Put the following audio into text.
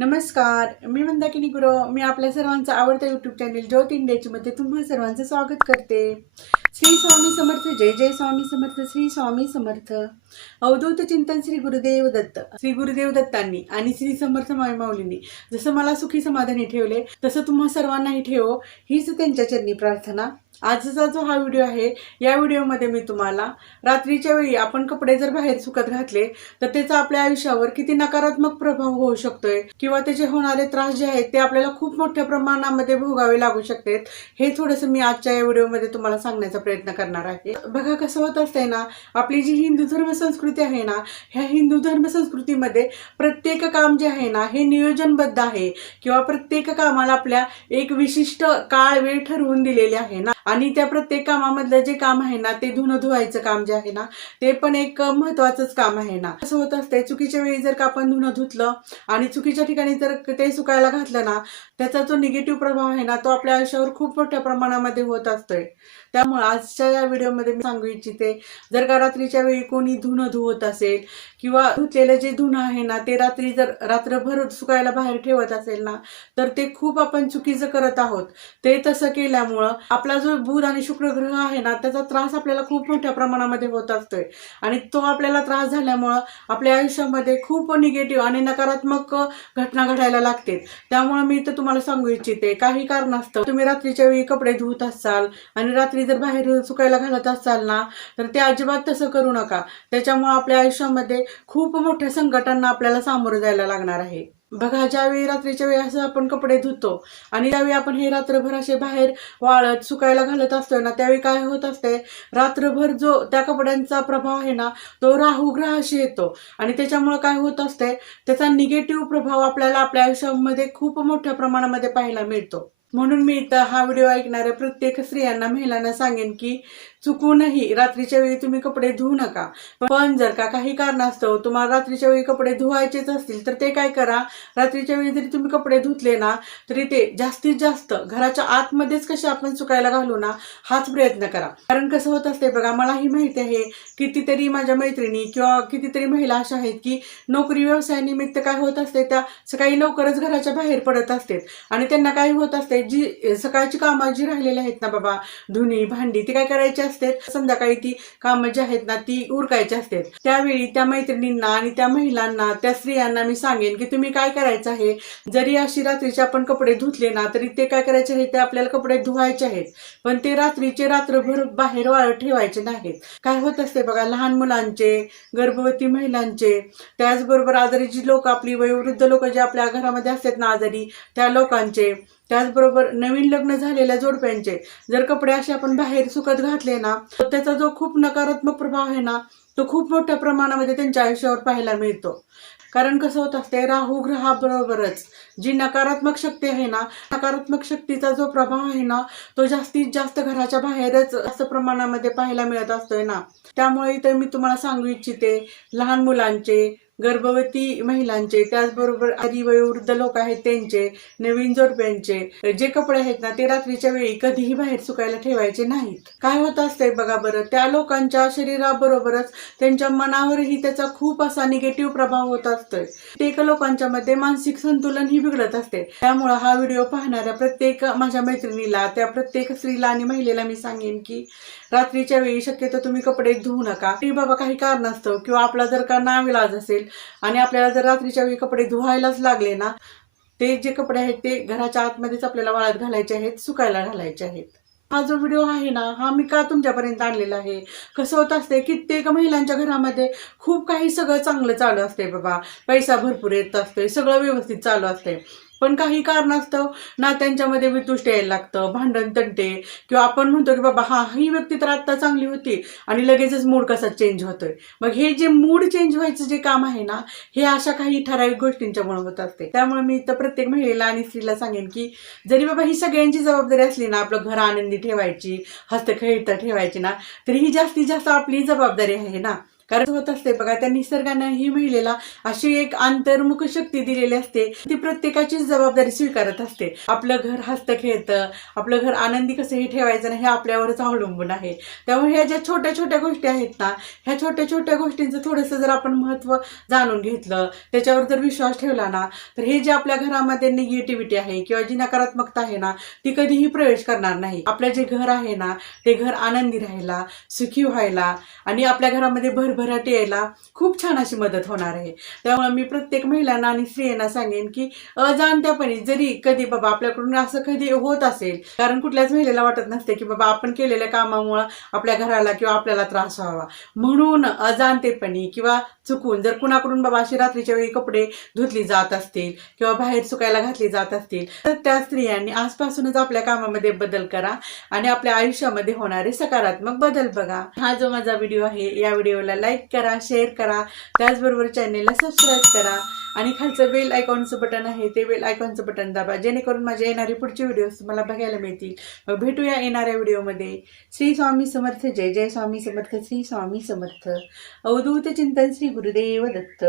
नमस्कार मी मंदाकिनी गुरु. मी आपल्या सर्वांचं आवडतं यूट्यूब चॅनेल ज्योत इंडियाची तुम्हा सर्वांचं स्वागत करते. श्री स्वामी समर्थ जय जय स्वामी समर्थ श्री स्वामी समर्थ. अवधूत चिंतन श्री गुरुदेव दत्त श्री गुरुदेव दत्तांनी आणि श्री समर्थ मायमाऊलींनी जसं मला सुखी समाधानी ठेवले तसं तुम्हा सर्वांनाही ठेवो हीच त्यांच्या चरणी प्रार्थना. आजचा जो हा व्हिडिओ आहे या व्हिडिओमध्ये मी तुम्हाला रात्रीच्या वेळी आपण कपडे जर बाहेर सुकत घातले तर त्याचा आपल्या आयुष्यावर किती नकारात्मक प्रभाव होऊ शकतोय किंवा त्याचे होणारे त्रास जे आहेत ते आपल्याला खूप मोठ्या प्रमाणामध्ये भोगावे लागू शकतात. हे थोडंसं मी आजच्या या व्हिडिओमध्ये तुम्हाला सांगण्याचा प्रयत्न करणार आहे. बघा कसं होत असतंय ना आपली जी हिंदू धर्म संस्कृती आहे ना ह्या हिंदू धर्म संस्कृतीमध्ये प्रत्येक काम जे आहे ना हे नियोजनबद्ध आहे किंवा प्रत्येक कामाला आपल्या एक विशिष्ट काळ वेळ ठरवून दिलेले आहे ना. आणि त्या प्रत्येक कामामधलं जे काम आहे ना ते धुणं धुवायचं काम जे आहे ना ते पण एक महत्वाचंच काम आहे ना. असं होत असतंय चुकीच्या वेळी जर का आपण धुणं धुतलं आणि चुकीच्या ठिकाणी जर ते सुकायला घातलं ना त्याचा जो निगेटिव्ह प्रभाव आहे ना तो आपल्या आयुष्यावर खूप मोठ्या प्रमाणामध्ये होत असतोय. त्यामुळे आजच्या या व्हिडिओमध्ये मी सांगू इच्छिते जर का रात्रीच्या वेळी कोणी धुणं धुवत असेल किंवा धुतलेलं जे धुणं आहे ना ते रात्री जर रात्रभर सुकायला बाहेर ठेवत असेल ना तर ते खूप आपण चुकीचं करत आहोत. ते तसं केल्यामुळं आपला जो बुध आणि शुक्र ग्रह आहे ना त्याचा त्रास आपल्याला खूप मोठ्या प्रमाणामध्ये होत असतोय. आणि तो आपल्याला त्रास झाल्यामुळं आपल्या आयुष्यामध्ये खूप निगेटिव्ह आणि नकारात्मक घटना घडायला लागते त्यामुळे मी तर तुम्हाला सांगू इच्छिते काही कारणास्तव तुम्ही रात्रीच्या वेळी कपडे धुवत असाल आणि रात्री जर बाहेर सुकायला घालत असाल ना तर ते अजिबात तसं करू नका. त्याच्यामुळे आपल्या आयुष्यामध्ये खूप मोठ्या संकटांना आपल्याला सामोरं जायला लागणार आहे. बघा ज्यावेळी रात्रीच्या वेळी असं आपण कपडे धुतो आणि त्यावेळी आपण हे रात्रभर असे बाहेर वाळत सुकायला घालत असतोय ना त्यावेळी काय होत असते रात्रभर जो त्या कपड्यांचा प्रभाव आहे ना तो राहू ग्रहाशी येतो. आणि त्याच्यामुळे काय होत असते त्याचा निगेटिव्ह प्रभाव आपल्याला आपल्या आयुष्यामध्ये खूप मोठ्या प्रमाणामध्ये पाहायला मिळतो. म्हणून मी इथं हा व्हिडिओ ऐकणाऱ्या प्रत्येक स्त्रियांना महिलांना सांगेन की चुकूनही रात्रीच्या वेळी तुम्ही कपडे धुवू नका. पण जर का काही कारणास्तव तुम्हाला रात्रीच्या वेळी कपडे धुवायचेच असतील तर ते काय करा? रात्रीच्या वेळी जरी तुम्ही कपडे धुतले ना तरी ते जास्तीत जास्त घराच्या आतमध्येच कसे आपण सुकायला घालू ना हाच प्रयत्न करा. कारण कसं होत असते बघा मलाही माहिती आहे कितीतरी माझ्या मैत्रिणी किंवा कितीतरी महिला अशा आहेत की नोकरी व्यवसायानिमित्त काय होत असते त्या सकाळी लवकरच घराच्या बाहेर पडत असते आणि त्यांना काय होत असते जी सकाळची कामं जी राहिलेली आहेत ना बाबा धुणी भांडी ती काय करायची असते संध्याकाळी ती कामं जी आहेत ना ती उरकायची असते. त्यावेळी त्या मैत्रिणींना आणि त्या महिलांना त्या स्त्रियांना मी सांगेन की तुम्ही काय करायचं आहे? जरी अशी रात्रीचे आपण कपडे धुतले ना तरी ते काय करायचे आहे? ते आपल्याला कपडे धुवायचे आहेत. पण ते रात्रीचे रात्रभर बाहेर वाळत ठेवायचे नाहीत. काय होत असते बघा लहान मुलांचे गर्भवती महिलांचे त्याचबरोबर आजारी जी लोक आपली वयोवृद्ध लोक जे आपल्या घरामध्ये असतात ना आजारी त्या लोकांचे त्याचबरोबर नवीन लग्न झालेल्या जोडप्यांचे जर कपडे असे आपण बाहेर सुकत घातले ना तर त्याचा जो खूप नकारात्मक प्रभाव आहे ना तो खूप मोठ्या प्रमाणामध्ये त्यांच्या आयुष्यावर पाहायला मिळतो. कारण कसं होत असते राहू ग्रहाबरोबरच जी नकारात्मक शक्ती आहे ना नकारात्मक शक्तीचा जो प्रभाव आहे ना तो जास्तीत जास्त घराच्या बाहेरच जास्त प्रमाणामध्ये पाहायला मिळत असतोय ना. त्यामुळे इथे मी तुम्हाला सांगू इच्छिते लहान मुलांचे गर्भवती महिलांचे त्याचबरोबर आधी वयोवृद्ध लोक आहेत त्यांचे नवीन जोडप्यांचे जे कपडे आहेत ना ते रात्रीच्या वेळी कधीही बाहेर सुकायला ठेवायचे नाहीत. काय होत असतंय बघा बरं त्या लोकांच्या शरीराबरोबरच त्यांच्या मनावरही त्याचा खूप असा निगेटिव्ह प्रभाव होत असतोय. प्रत्येक लोकांच्या मध्ये मानसिक संतुलन ही बिघडत असते. त्यामुळं हा व्हिडिओ पाहणाऱ्या प्रत्येक माझ्या मैत्रिणीला त्या प्रत्येक स्त्रीला आणि महिलेला मी सांगेन की रात्रीच्या वेळी शक्यतो तुम्ही कपडे धुवू नका. की बाबा काही कारण असतं किंवा आपला जर का नाविलाज असेल आणि आपल्याला जर रात्रीच्या वेळी कपडे धुवायलाच लागले ना ते जे कपडे आहेत ते घराच्या आतमध्येच आपल्याला वाळत घालायचे आहेत सुकायला घालायचे आहेत. हा जो व्हिडिओ आहे ना हा मी का तुमच्यापर्यंत आणलेला आहे? कसं होत असते कित्येक महिलांच्या घरामध्ये खूप काही सगळं चांगलं चालू असते बाबा. पैसा भरपूर येत असतोय सगळं व्यवस्थित चालू असते पण काही कारणास्तव ना त्यांच्यामध्ये वितुष्ट यायला लागतं भांडण तंटे. किंवा आपण म्हणतो की बाबा हा ही व्यक्ती तर आत्ता चांगली होती आणि लगेचच मूड कसा चेंज होतोय. मग हे जे मूड चेंज व्हायचं जे काम आहे ना हे अशा काही ठराविक गोष्टींच्यामुळे होत असते. त्यामुळे मी तर प्रत्येक महिलेला आणि स्त्रीला सांगेन की जरी बाबा ही सगळ्यांची जबाबदारी असली ना आपलं घर आनंदी ठेवायची हस्तखेळता ठेवायची ना तरी ही जास्तीत जास्त आपली जबाबदारी आहे ना. कारण होत असते. बघा त्या निसर्गानं ही महिलेला अशी एक अंतर्मुख शक्ती दिलेली असते. ती प्रत्येकाचीच जबाबदारी स्वीकारत असते. आपलं घर हस्त खेळतं आपलं घर आनंदी कसंही ठेवायचं ना हे आपल्यावरच अवलंबून आहे. त्यामुळे ह्या ज्या छोट्या छोट्या गोष्टी आहेत ना ह्या छोट्या छोट्या गोष्टींचं थोडंसं जर आपण महत्त्व जाणून घेतलं त्याच्यावर जर विश्वास ठेवला ना तर हे जे आपल्या घरामध्ये निगेटिव्हिटी आहे किंवा जी नकारात्मकता आहे ना ती कधीही प्रवेश करणार नाही. आपलं जे घर आहे ना ते घर आनंदी राहायला सुखी व्हायला आणि आपल्या घरामध्ये भरभराट यायला खूप छान अशी मदत होणार आहे. त्यामुळे मी प्रत्येक महिलांना आणि स्त्रियांना सांगेन की अजाणत्यापणे जरी कधी बाबा आपल्याकडून असं कधी होत असेल कारण कुठल्याच महिलेला वाटत नसते की बाबा आपण केलेल्या कामामुळं आपल्या घराला किंवा आपल्याला त्रास व्हावा. म्हणून अजाणतेपणी किंवा चुकून जर कुणाकडून बाबा अशी रात्रीच्या वेळी कपडे धुतली जात असतील किंवा बाहेर सुकायला घातली जात असतील तर त्या स्त्रियांनी आजपासूनच आपल्या कामामध्ये बदल करा आणि आपल्या आयुष्यामध्ये होणारे सकारात्मक बदल बघा. हा जो माझा व्हिडिओ आहे या व्हिडिओला लाईक करा शेअर करा. त्याचबरोबर चॅनेलला सबस्क्राईब करा. आणि खालचं बेल आयकॉनचं बटन आहे ते बेल आयकॉनचं बटन दाबा. जेणेकरून माझे येणारे पुढचे व्हिडिओज तुम्हाला बघायला मिळतील. मग भेटूया येणाऱ्या व्हिडिओमध्ये श्री स्वामी समर्थ जय जय स्वामी समर्थ श्री स्वामी समर्थ. अवधूत चिंतन श्री गुरुदेव दत्त.